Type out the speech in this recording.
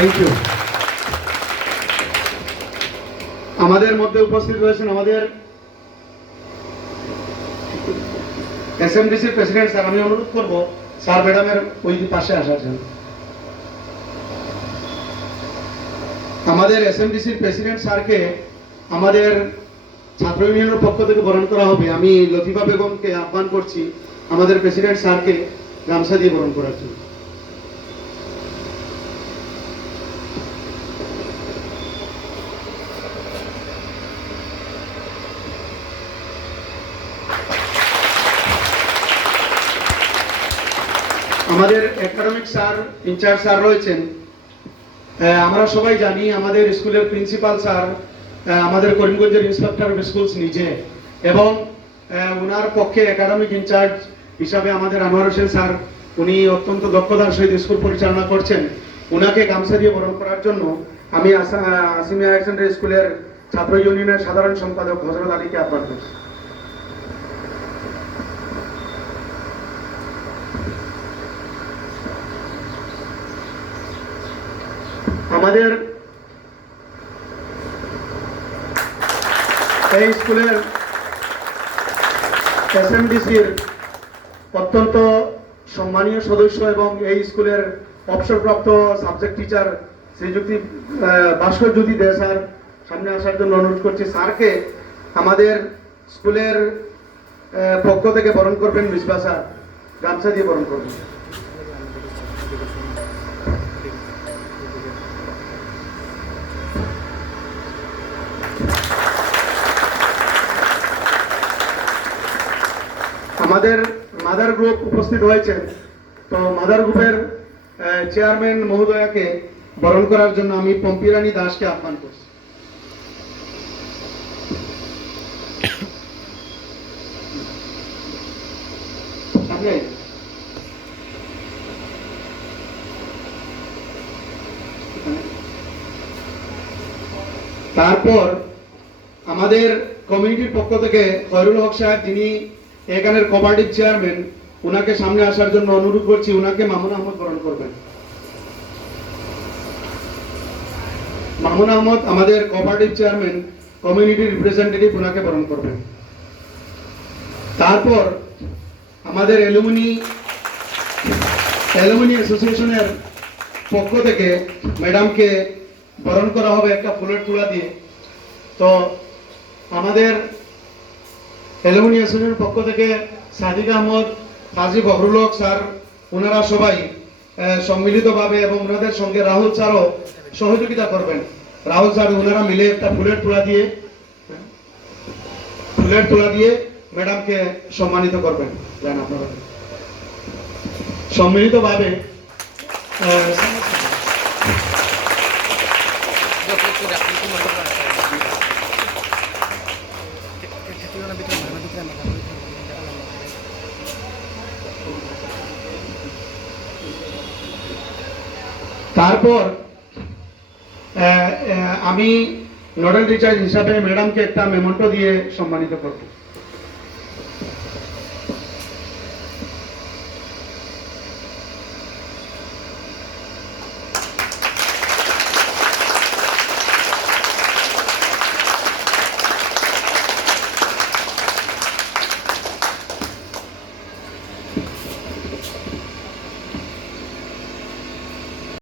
Thank you. আমাদের মধ্যে উপস্থিত রয়েছেন আমাদের এসএমডিসির প্রেসিডেন্ট স্যার। আমি অনুরোধ করব স্যার ম্যাডামের ওই পাশে আসার জন্য। আমাদের এসএমডিসির প্রেসিডেন্ট স্যারকে আমাদের ছাত্র ইউনিয়নের পক্ষ থেকে বরণ করা হবে। আমি লতিফা বেগমকে আহ্বান করছি আমাদের প্রেসিডেন্ট স্যারকে গামছা দিয়ে বরণ করার জন্য। আমাদের একাডেমিক স্যার ইনচার্জ স্যার রয়েছেন। আমরা সবাই জানি আমাদের স্কুলের প্রিন্সিপাল স্যার আমাদের করিমগঞ্জের ইন্সপেক্টর অফ স্কুলস নিজে, এবং ওনার পক্ষে একাডেমিক ইনচার্জ হিসাবে আমাদের আনোয়ার হোসেন স্যার, উনি অত্যন্ত দক্ষতার সহিত স্কুল পরিচালনা করছেন। ওনাকে গামছা দিয়ে বরণ করার জন্য আমি আসিমিয়া হায়ার সেকেন্ডারি স্কুলের ছাত্র ইউনিয়নের সাধারণ সম্পাদক হযরত আলীকে আহ্বান করছি। আমাদের এই স্কুলের এসএমডিসির অত্যন্ত সম্মানীয় সদস্য এবং এই স্কুলের অবসরপ্রাপ্ত সাবজেক্ট টিচার শ্রীযুক্তি ভাস্কর জ্যোতি দে স্যার সামনে আসার জন্য অনুরোধ করছি। স্যারকে আমাদের স্কুলের পক্ষ থেকে বরণ করবেন মিসবা স্যার, গামছা দিয়ে বরণ করবেন। আমাদের মাদার গ্রুপ উপস্থিত হয়েছেন, তো মাদার গ্রুপের চেয়ারম্যান মহোদয়াকে বরণ করার জন্য আমি পম্পিরানী দাসকে আহ্বান করছি। তারপর আমাদের কমিউনিটির পক্ষ থেকে খয়রুল হক সাহেব, যিনি এখানের কোঅপারেটিভ চেয়ারম্যান, উনাকে সামনে আসার জন্য অনুরোধ করছি। উনাকে মামুন আহমদ বরণ করবেন। মামুন আহমদ আমাদের কোঅপারেটিভ চেয়ারম্যান, কমিউনিটি রিপ্রেজেন্টেটিভ, উনাকে বরণ করবেন। তারপর আমাদের অ্যালুমিনি অ্যাসোসিয়েশনের পক্ষ থেকে ম্যাডামকে বরণ করা হবে একটা ফুলের তোড়া দিয়ে। তো আমাদের অ্যালুমিনি অ্যাসোসিয়েশনের পক্ষ থেকে সাদিক আহমদ, কাজী ফখরুল হক স্যার, ওনারা সবাই সম্মিলিতভাবে, এবং ওনাদের সঙ্গে রাহুল স্যারও সহযোগিতা করবেন। রাহুল স্যার ওনারা মিলে একটা ফুলের তোড়া দিয়ে ম্যাডামকে সম্মানিত করবেন। জান আপনারা সম্মিলিতভাবে তারপর আমি নোডাল টিচার হিসাবে ম্যাডামকে একটা মেমন্টো দিয়ে সম্মানিত করব।